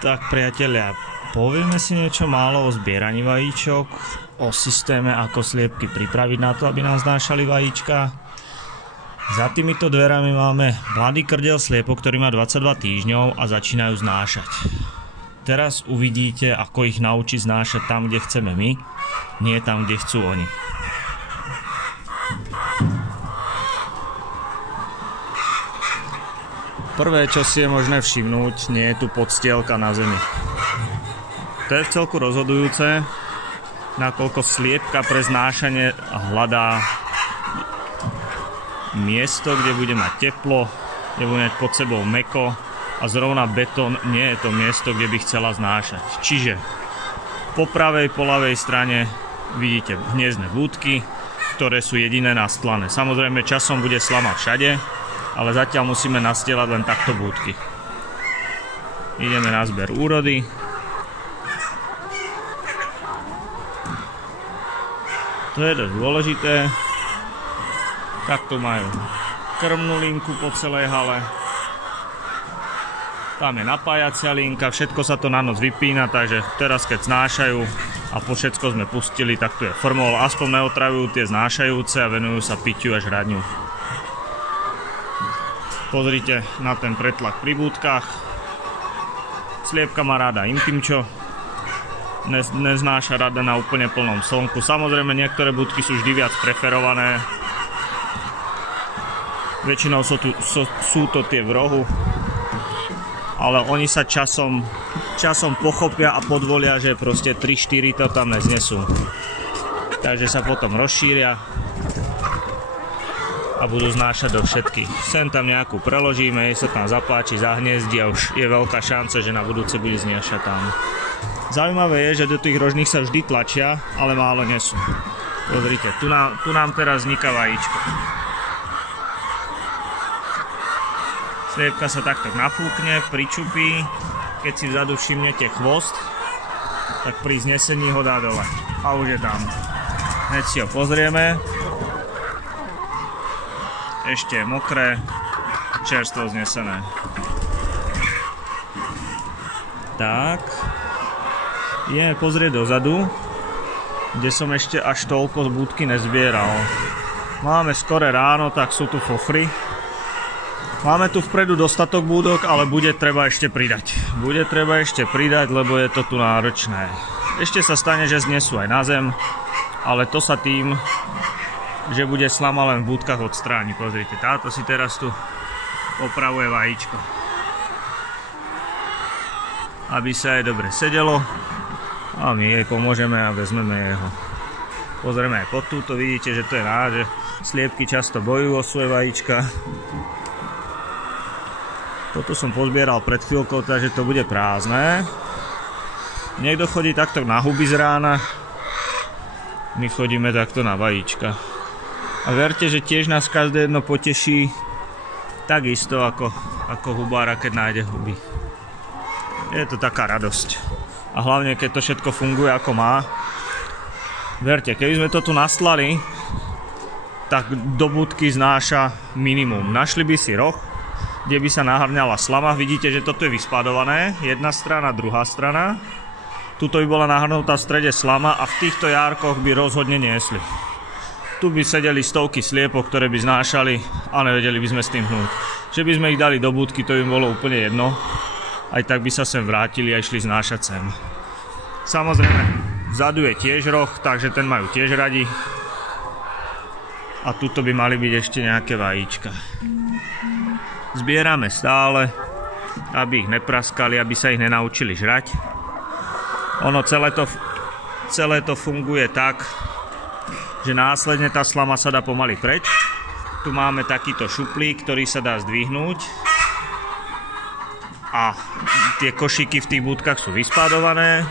Tak priatelia, povieme si niečo málo o zbieraní vajíčok, o systéme, ako sliepky pripraviť na to, aby nám znášali vajíčka. Za týmito dverami máme mladý krdel sliepok, ktorý má 22 týždňov a začínajú znášať. Teraz uvidíte, ako ich naučiť znášať tam, kde chceme my, nie tam, kde chcú oni. Prvé, čo si je možné všimnúť, nie je tu podstielka na zemi. To je vcelku rozhodujúce, nakoľko sliepka pre znášanie hľadá miesto, kde bude mať teplo, kde bude mať pod sebou mäkko a zrovna betón nie je to miesto, kde by chcela znášať. Čiže po pravej, po ľavej strane vidíte hniezdne búdky, ktoré sú jediné nastlané. Samozrejme časom bude slama všade, ale zatiaľ musíme nastielať len takto búdky. Ideme na zber úrody. To je dosť dôležité. Takto majú krmnú linku po celej hale. Tam je napájacia linka, všetko sa to na noc vypína, takže teraz keď znášajú a po všetko sme pustili, tak tu je formol, aspoň neotravujú tie znášajúce a venujú sa piťu a žradňu. Pozrite na ten pretlak pri búdkach. Sliepka má rada intimčo. Neznáša rada na úplne plnom slnku. Samozrejme niektoré búdky sú vždy viac preferované. Väčšinou sú to tie v rohu. Ale oni sa časom pochopia a podvolia, že proste 3-4 to tam neznesú. Takže sa potom rozšíria a budú znášať do všetkých. Sem tam nejakú preložíme, jej sa tam zapáči, zahniezdi a už je veľká šanca, že na budúce bude znášať tam. Zaujímavé je, že do tých rožných sa vždy tlačia, ale málo nesú. Pozrite, tu nám teraz vzniká vajíčko. Sliepka sa takto nafúkne, pričupí, keď si vzadu všimnete chvost, tak pri znesení ho dá dole. A už je tam. Hneď si ho pozrieme. Ešte je mokré, čerstvo znesené. Tak. Ideme pozrieť dozadu, kde som ešte až toľko z búdky nezbieral. Máme skoré ráno, tak sú tu fofry. Máme tu vpredu dostatok búdok, ale bude treba ešte pridať. Bude treba ešte pridať, lebo je to tu náročné. Ešte sa stane, že znesú aj na zem, ale to sa tým, že bude slama len v búdkach odstráni. Pozrite, táto si teraz tu opravuje vajíčko. Aby sa jej dobre sedelo. A my jej pomôžeme a vezmeme jeho. Pozrieme aj pod túto, vidíte, že to je že sliepky často bojujú o svoje vajíčka. Toto som pozbieral pred chvíľkou, takže to bude prázdne. Niekto chodí takto na huby z rána. My chodíme takto na vajíčka. A verte, že tiež nás každé jedno poteší takisto ako hubára, keď nájde huby. Je to taká radosť. A hlavne, keď to všetko funguje ako má. Verte, keby sme to tu naslali, tak do búdky znáša minimum. Našli by si roh, kde by sa nahrňala slama. Vidíte, že toto je vyspádované. Jedna strana, druhá strana. Tuto by bola nahrnutá v strede slama a v týchto járkoch by rozhodne niesli. Tu by sedeli stovky sliepok, ktoré by znášali a nevedeli by sme s tým hnúť. Že by sme ich dali do búdky, to by bolo úplne jedno. Aj tak by sa sem vrátili a išli znášať sem. Samozrejme, vzadu je tiež roh, takže ten majú tiež radi. A tuto by mali byť ešte nejaké vajíčka. Zbierame stále, aby ich nepraskali, aby sa ich nenaučili žrať. Ono celé to funguje tak, že následne tá slama sa dá pomaly preč. Tu máme takýto šuplík, ktorý sa dá zdvihnúť. A tie košíky v tých búdkach sú vyspádované.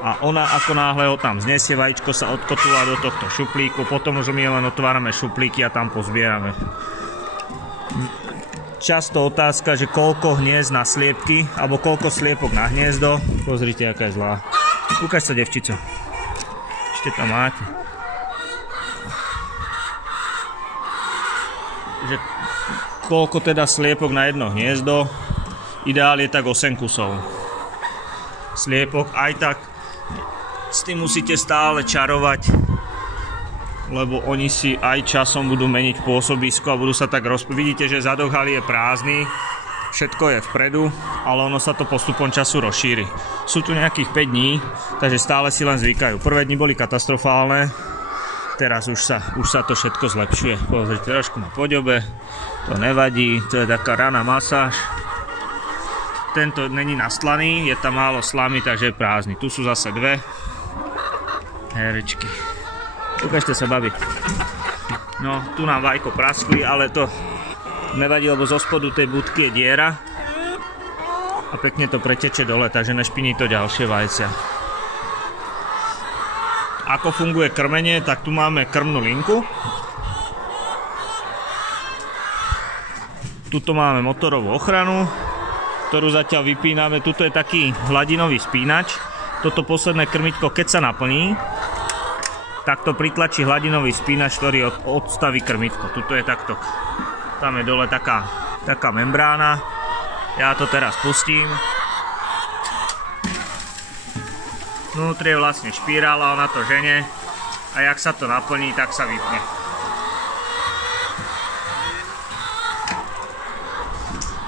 A ona ako náhle ho tam znesie, vajíčko sa odkotúva do tohto šuplíku. Potom už my len otvárame šuplíky a tam pozbierame. Často otázka, že koľko hniezd na sliepky, alebo koľko sliepok na hniezdo. Pozrite, aká je zlá. Ukáž sa, devčico. Ešte tam máte. Že koľko teda sliepok na jedno hniezdo. Ideál je tak 8 kusov. sliepok, aj tak s tým musíte stále čarovať, lebo oni si aj časom budú meniť pôsobisko a budú sa tak Vidíte, že zadok haly je prázdny, všetko je vpredu, ale ono sa to postupom času rozšíri. Sú tu nejakých 5 dní, takže stále si len zvykajú. Prvé dni boli katastrofálne, teraz už sa to všetko zlepšuje. Pozrite, trošku má podobe, to nevadí, to je taká raná masáž. Tento není nastlaný, je tam málo slamy, takže je prázdny. Tu sú zase dve herečky. Ukážte sa, babi. No, tu nám vajko praskli, ale to nevadí, lebo zo spodu tej budky je diera a pekne to preteče dole, takže nešpiní to ďalšie vajcia. Ako funguje krmenie, tak tu máme krmnú linku. Tuto máme motorovú ochranu, ktorú zatiaľ vypíname. Tuto je taký hladinový spínač. Toto posledné krmitko, keď sa naplní, tak to pritlačí hladinový spínač, ktorý odstaví krmitko. Tuto je takto. Tam je dole taká membrána. Ja to teraz pustím. Vnútri je vlastne špirála, ona to žene. A jak sa to naplní, tak sa vypne.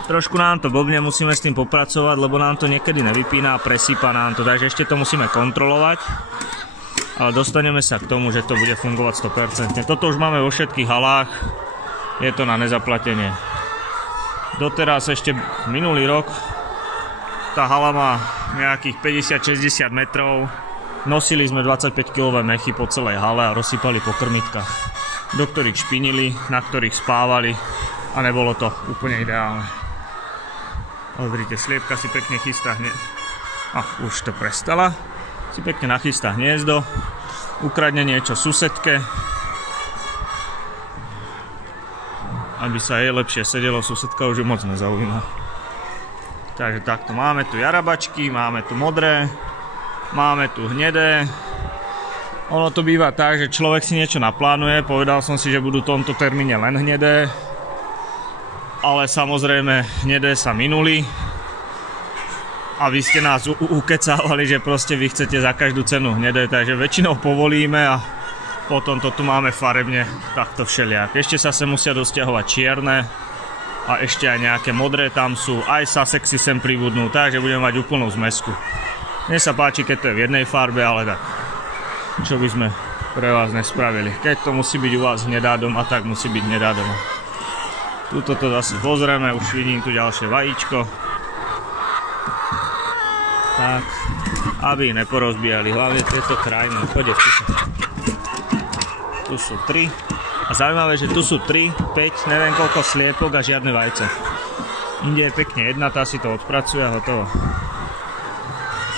Trošku nám to blbne, musíme s tým popracovať, lebo nám to niekedy nevypína a presýpa nám to, takže ešte to musíme kontrolovať. Ale dostaneme sa k tomu, že to bude fungovať 100%. Toto už máme vo všetkých halách, je to na nezaplatenie. Doteraz ešte minulý rok tá hala má nejakých 50-60 metrov. Nosili sme 25-kilové mechy po celej hale a rozsypali po krmitkách, do ktorých špinili, na ktorých spávali a nebolo to úplne ideálne. Pozrite, sliepka si pekne chystá hniezdo. Už to prestala. Si pekne nachystá hniezdo. Ukradne niečo susedke, aby sa jej lepšie sedelo. Susedka už ju moc nezaujíma. Takže takto máme tu jarabačky, máme tu modré, máme tu hnedé. Ono to býva tak, že človek si niečo naplánuje. Povedal som si, že budú v tomto termíne len hnedé. Ale samozrejme, hnedé sa minuli a vy ste nás ukecávali, že proste vy chcete za každú cenu hnedé, takže väčšinou povolíme a potom to tu máme farebne takto všeliak. Ešte sa sem musia dosťahovať čierne a ešte aj nejaké modré tam sú, aj Sussexy sem pribudnú, takže budeme mať úplnú zmesku. Mne sa páči, keď to je v jednej farbe, ale tak, čo by sme pre vás nespravili. Keď to musí byť u vás hnedá doma, tak musí byť hnedá doma. Tuto to zase pozrieme, už vidím tu ďalšie vajíčko. Tak, aby neporozbíjali, hlavne tieto krajiny. Poďte, tu sú 3. A zaujímavé, že tu sú 3, 5, neviem koľko sliepok a žiadne vajce. Inde je pekne jedna, tá si to odpracuje a hotovo.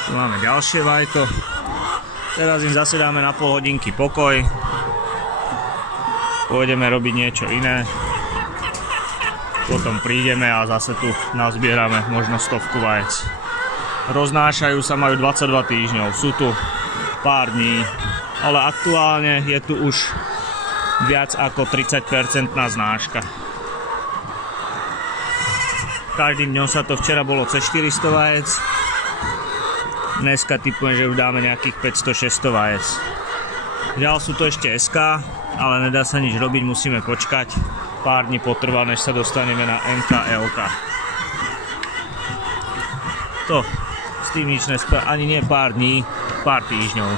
Tu máme ďalšie vajto. Teraz im zase dáme na pol hodinky pokoj. Pôjdeme robiť niečo iné. Potom prídeme a zase tu nazbierame možno 100 vajec. Roznášajú sa, majú 22 týždňov, sú tu pár dní, ale aktuálne je tu už viac ako 30% znáška. Každým dňom sa to, včera bolo cez 400 vajec, dneska typujem, že už dáme nejakých 500-600 vajec. Ďal sú to ešte SK, ale nedá sa nič robiť, musíme počkať. Pár dní potrvá, než sa dostaneme na MK-LK. To s tým nič nespraví, ani nie pár dní, pár týždňov.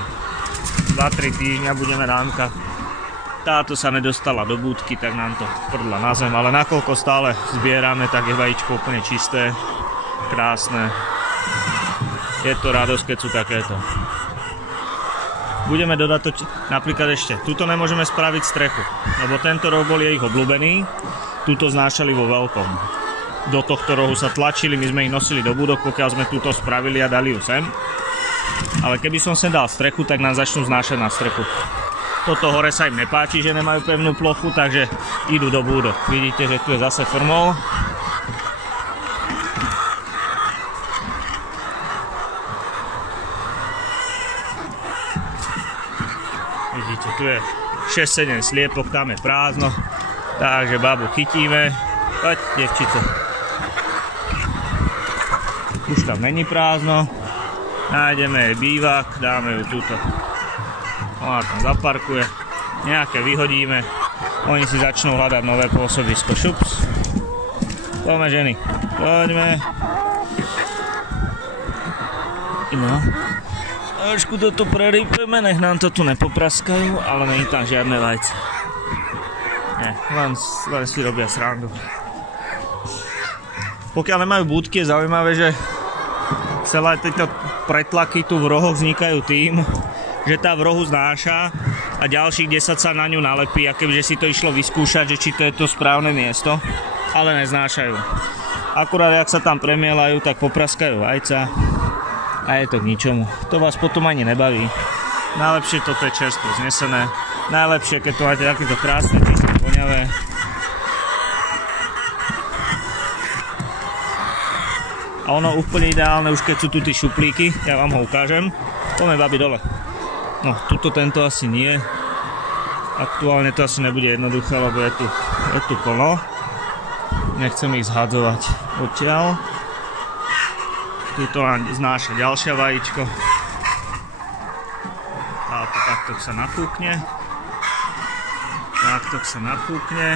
2-3 týždňa budeme na MK. Táto sa nedostala do búdky, tak nám to prdla na zem, ale nakoľko stále zbierame, tak je vajíčko úplne čisté, krásne. Je to radosť, keď sú takéto. Budeme dodať napríklad ešte, tuto nemôžeme spraviť strechu, lebo tento roh bol ich obľúbený, tuto znášali vo veľkom. Do tohto rohu sa tlačili, my sme ich nosili do budok, pokiaľ sme túto spravili a dali ju sem. Ale keby som sem dal strechu, tak nám začnú znášať na strechu. Toto hore sa im nepáči, že nemajú pevnú plochu, takže idú do búdok. Vidíte, že tu je zase formol. Vidíte, tu je 6-7 sliepok, tam je prázdno. Takže babu chytíme. Poď, devčice. Už tam není prázdno. nájdeme jej bývak, dáme ju túto. Ona tam zaparkuje, nejaké vyhodíme, oni si začnú hľadať nové pôsobisko. Šups. Poďme ženy, poďme. No. Trošku toto prerýpeme, nech nám to tu nepopraskajú, ale nie je tam žiadne vajce. Nie, len si robia srandu. Pokiaľ nemajú búdky, je zaujímavé, že celé tieto pretlaky tu v rohoch vznikajú tým, že tá v rohu znáša a ďalších 10 sa na ňu nalepí, a kebyže si to išlo vyskúšať, že či to je to správne miesto, ale neznášajú. Akurát, ak sa tam premielajú, tak popraskajú vajca a je to k ničomu. To vás potom ani nebaví. Najlepšie toto je čerstvo znesené, najlepšie, keď to máte takéto krásne, čisté, voňavé. A ono úplne ideálne, už keď sú tu tí šuplíky, ja vám ho ukážem. Poďme babi dole. No, tuto tento asi nie. Aktuálne to asi nebude jednoduché, lebo je tu plno. Nechcem ich zhadzovať odtiaľ. Tuto znáša ďalšia vajíčko. Táto takto sa napúkne. Takto sa napúkne.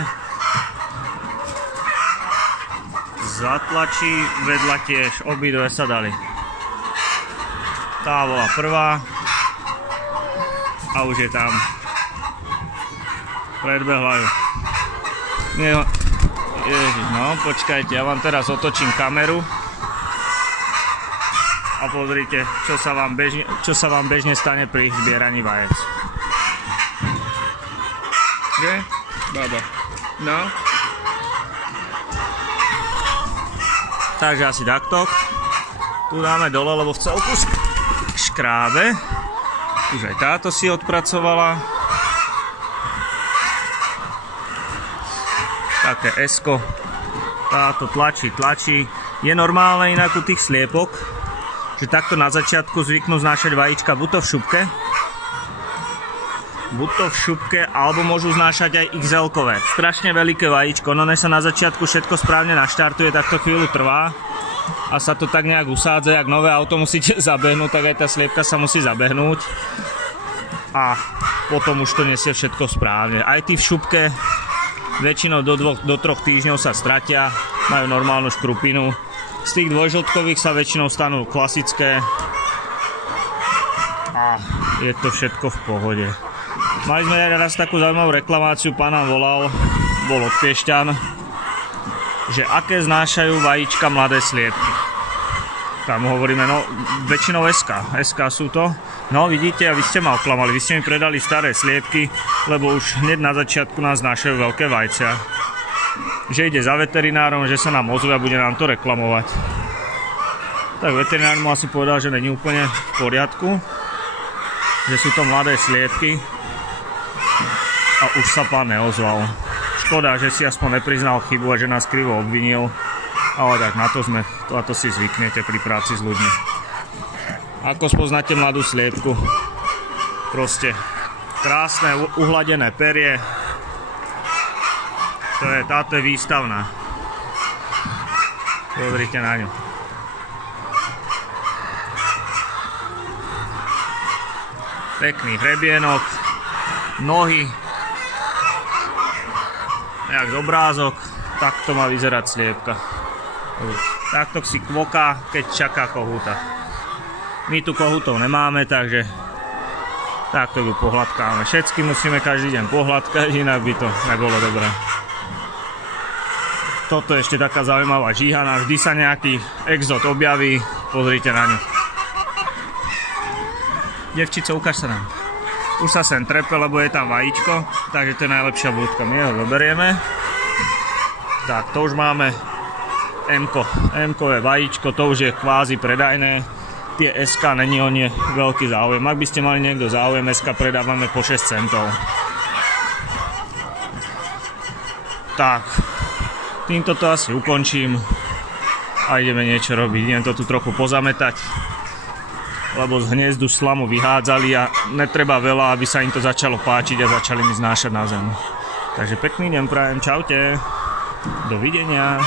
Zatlačí, vedľa tiež, obidve sa dali. Tá bola prvá a už je tam. Predbehla ju. Ježiš, no počkajte, ja vám teraz otočím kameru a pozrite, čo sa vám bežne stane pri zbieraní vajec. Kde? Baba. No. Takže asi takto. Tu dáme dole, lebo v celku škrábe. Už aj táto si odpracovala. Také esko. Táto tlačí. Je normálne inak u tých sliepok, že takto na začiatku zvyknú znášať vajíčka buď to v šupke, alebo môžu znášať aj XL-kové. Strašne veľké vajíčko, no než sa na začiatku všetko správne naštartuje, tak to chvíľu trvá a sa to tak nejak usádza, jak nové auto musíte zabehnúť, tak aj tá sliepka sa musí zabehnúť a potom už to nesie všetko správne. Aj tí v šupke väčšinou do 3 týždňov sa stratia, majú normálnu škrupinu. Z tých dvojžltkových sa väčšinou stanú klasické a je to všetko v pohode. Mali sme raz takú zaujímavú reklamáciu, pán nám volal, bol od Piešťan, že aké znášajú vajíčka mladé sliepky. Tam hovoríme, no väčšinou SK sú to. No vidíte, a vy ste ma oklamali, vy ste mi predali staré sliepky, lebo už hneď na začiatku nás znášajú veľké vajcia. Že ide za veterinárom, že sa nám ozve a bude nám to reklamovať. Tak veterinár mu asi povedal, že není úplne v poriadku, že sú to mladé sliepky. A už sa pán neozval. Škoda, že si aspoň nepriznal chybu a že nás krivo obvinil. Ale tak na to si zvyknete pri práci s ľuďmi. Ako spoznáte mladú sliepku? Proste krásne uhladené perie. Táto je výstavná. Pozrite na ňu. Pekný hrebienok, nohy, nejak obrázok, takto má vyzerať sliepka. Takto si kvoká, keď čaká kohúta. My tu kohútov nemáme, takže takto ju pohľadkáme. Všetky musíme každý deň pohľadkať, inak by to nebolo dobré. Toto je ešte taká zaujímavá žíhana, vždy sa nejaký exot objaví, pozrite na ňu. Devčico, ukáž sa nám. Už sa sem trepe, lebo je tam vajíčko, takže to je najlepšia blúdka. My ho zoberieme. Tak, to už máme M-kové vajíčko, to už je kvázi predajné. Tie SK není o ne veľký záujem. Ak by ste mali niekto záujem, SK predávame po 6 centov. Tak, týmto to asi ukončím a ideme niečo robiť. Idem to tu trochu pozametať, lebo z hniezdu slamu vyhádzali a netreba veľa, aby sa im to začalo páčiť a začali mi znášať na zem. Takže pekný deň prajem, čaute, dovidenia.